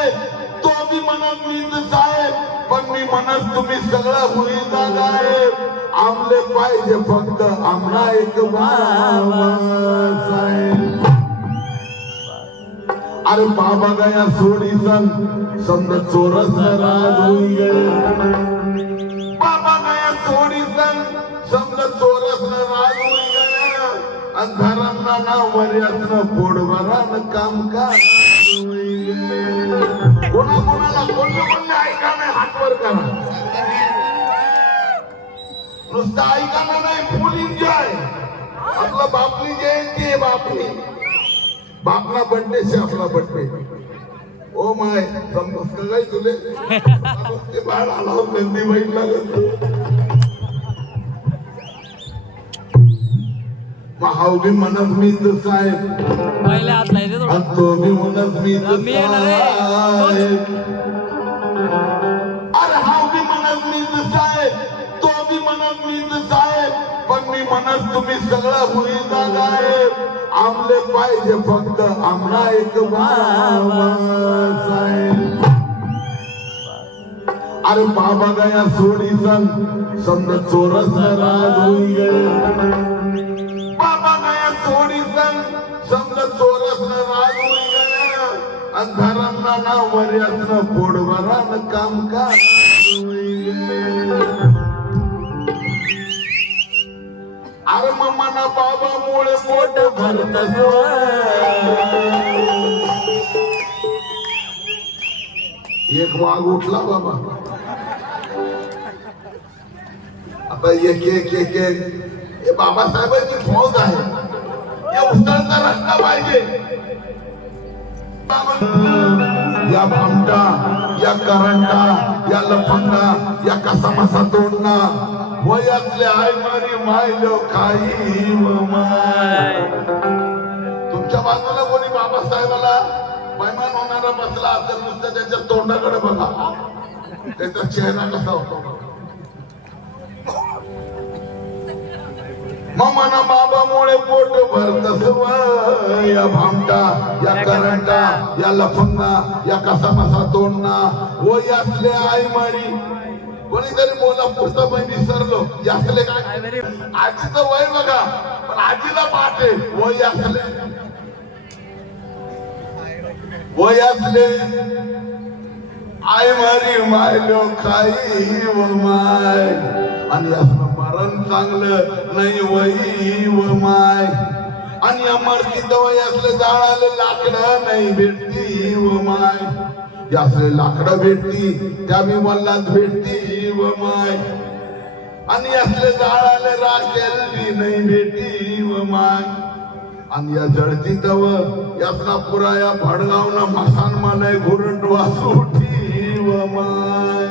साहेब तो बी म्हणत मीच साहेब पण मी म्हणत तुम्ही सगळं होईल साहेब आमले पाहिजे फक्त आमला एक बाबा साहेब अरे बाबा गया सोडी सन समजा चोरस नाराज होई गए बाबा गया सोडी सन समजा चोरस नाराज होई गया अंधारांना ना वर्यातनं पोडवरान काम का कोणाला कोणते ऐका नाही हातवर करा नुसतं ऐकायला नाही फुल एन्जॉय आपला बापली जयंती आहे बापली बापला बर्थडे से आपला बर्थडे ओ माय समजत का काय तुले ते बाळ आला नंदी बाई लागत महाव बी म्हणत मी साहेब पहिले हात लायले तो बी म्हणत मी साहेब अरे हाव बी म्हणत मी साहेब तो बी म्हणत मी साहेब पण मी म्हणत तुम्ही सगळं होईल साहेब आमले पाहिजे फक्त आमला एक बाबा साहेब अरे बाबा गया सोडी सन समजा चोरस नाराज होई गए बाबा गया सोडी सन समजा चोरस नाराज होई गया अंधारांना ना वर्यातनं पोडवरान काम का होई गए अरे मना बाबा मुळे पोट भरत एक वाघ उठला बाबा आता एक बाबासाहेबांची फौज आहे या उतरता रस्ता पाहिजे या भामटा या करंटा या लफंगा या कसामसा तोडणा वयातले आई मारी मायलो काही माय तुमच्या बाजूला कोणी बाबासाहेबाला बैमान होणारा बसला असेल नुसतं त्याच्या तोंडाकडे बघा त्याचा चेहरा कसा होतो मना बाबामुळे पोट भरत या भामटा या करंटा या लफंगा या कसामसा तोडणा वयातले आई मारी कोणीतरी बोला पुस्तक विसरलो यासले काय आजीचं वय बघा पण आजीला पाठ आहे वय असले आई मारी मायलो खाई व माय आणि असलं मरण चांगलं नाही वही व माय आणि अमरतीत वय असलं जाळाले लाकडं नाही भेटती व माय यासले लाकडं भेटती त्या मी वल्लात भेटती व माय आणि असले जाळाले राखेल नाही भेटी व माय आणि या जळती तव यासना पुरा या भडगावना मसान मानाय घुरंट वासुठी व माय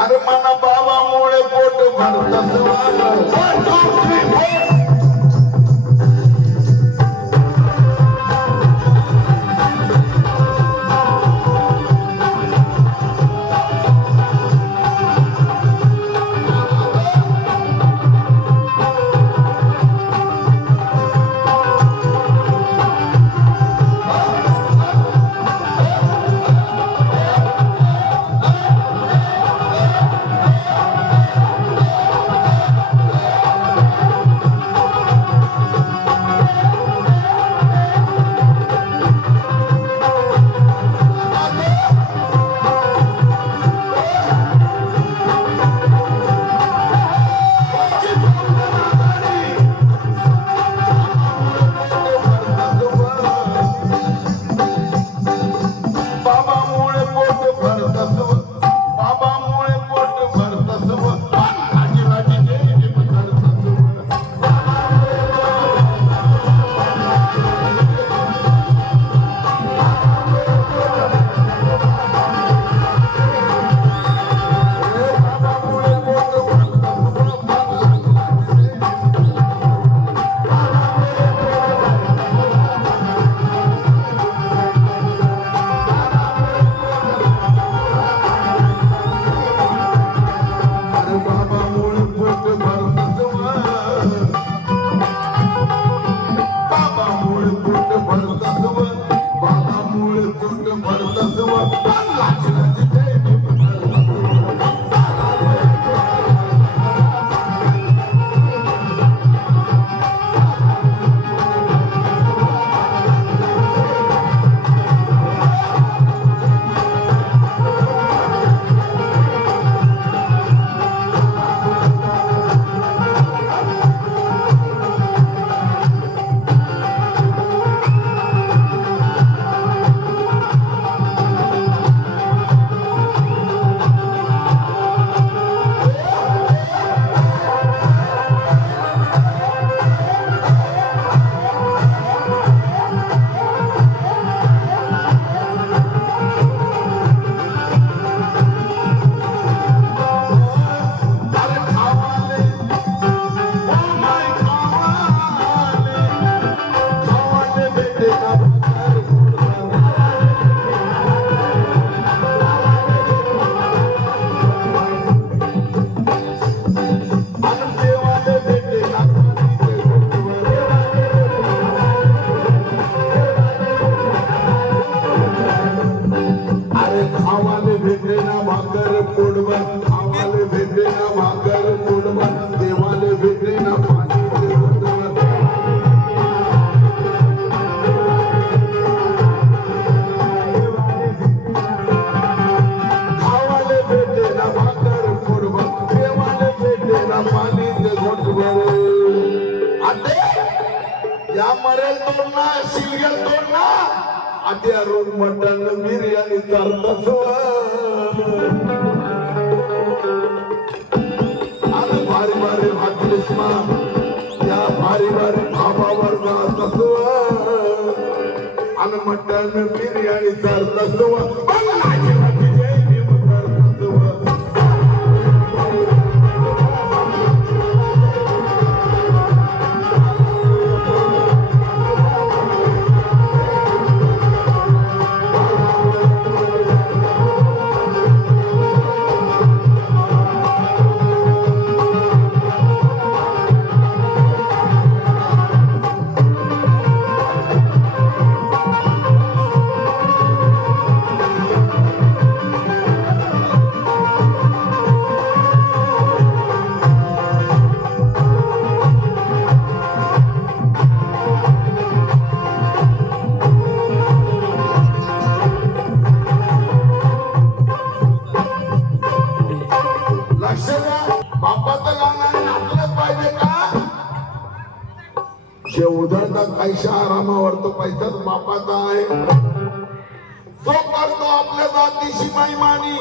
अरे मना बाबामुळे पोट भरत या मरेल तोड ना शिलगेल तोड ना आद्या रोज मटण बिर्याणी करतस आणि भारी भारी भाकरीस मा या भारी भारी भावावर जातस आणि मटण बिर्याणी करतस बंगलाची भाजी जय भीम करतस जे उधळतात पैसा आरामावर तो पैसाच बापाचा आहे जो करतो आपल्या जातीशी मैमानी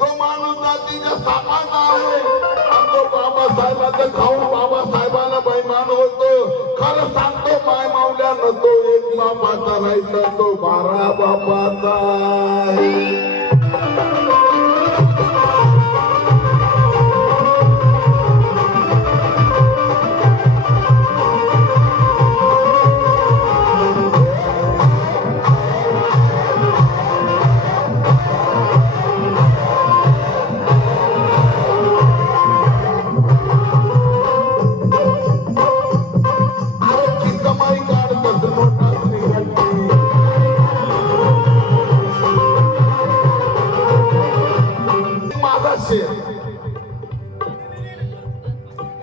तो माणूस जातीच्या सापाचा आहे आणि तो बाबासाहेबाचं खाऊन बाबासाहेबाला बैमान होतो खरं सांगतो माय मावल्यानं तो एक बापाचा नाही तर तो 12 बापाचा आहे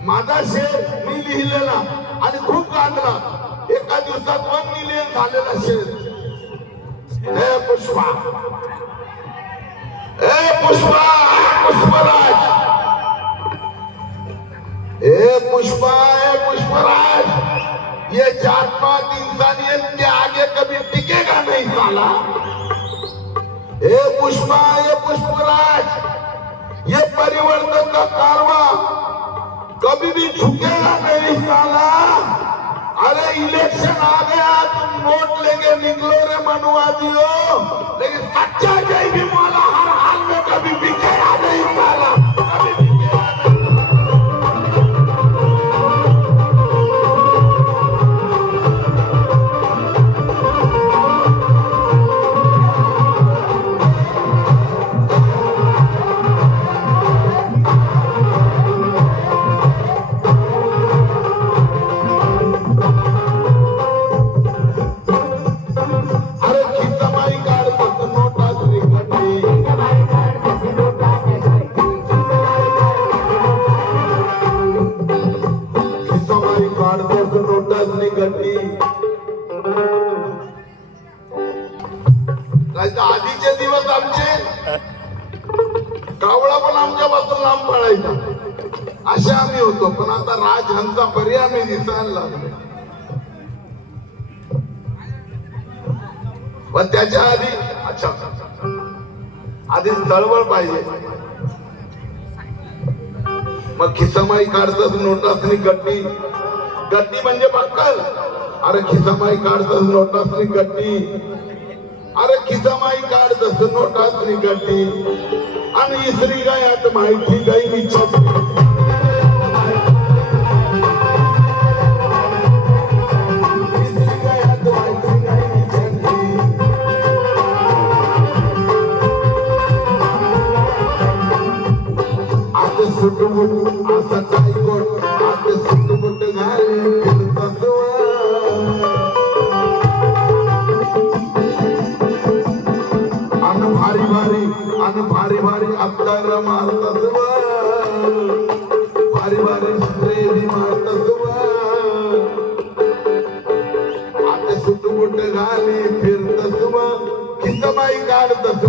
माझा शेर मी लिहिलेला आणि खूप गाजला एका दिवसात 1 मिलियन झालेला शेर हे पुष्पा पुष्पराज पुष्पराज ये जात पात इंसानियत के आगे कभी टिकेगा नहीं साला हे पुष्पा ये पुष्पराज ये परिवर्तन का कारवा कभी भी झुकेगा नहीं साला अरे इलेक्शन आ गया तुम वोट लेके निकलो रे मनुवादियों लेकिन सच्चा जय भी माला हर हाल में कभी बिकेगा नहीं साला कभी बिकेगा नहीं आधीचे दिवस आमचे कावळा पण आमच्यापासून लांब पळायचा असे आम्ही होतो पण आता राजहंसा पर्याय आम्ही दिसायला लागलो पण त्याच्या आधी अच्छा आधी चळवळ पाहिजे मग खिसामाई काढतात नोटासनी गट्टी गट्टी म्हणजे बक्कल अरे खिसामाई काढतात नोटासनी गट्टी अरे खिसामाई काढतात नोटासनी गट्टी आणि इसरी गायात माहिती गाई विचार सुटमुट असा काही गोट आता सुटमुट घाले फिरतात आणि भारी भारी अत्तर मारतात भारी भारी स्प्रे मारतात आता सुटमुट घाले फिरतात खिसमाई काढतात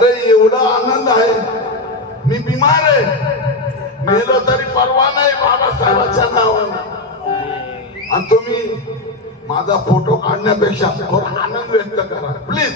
अरे एवढा आनंद आहे, मी बिमार आहे, मेलो तरी परवा नाही बाबासाहेबांच्या नावाने, आणि तुम्ही माझा फोटो काढण्यापेक्षा थोडा आनंद व्यक्त करा प्लीज.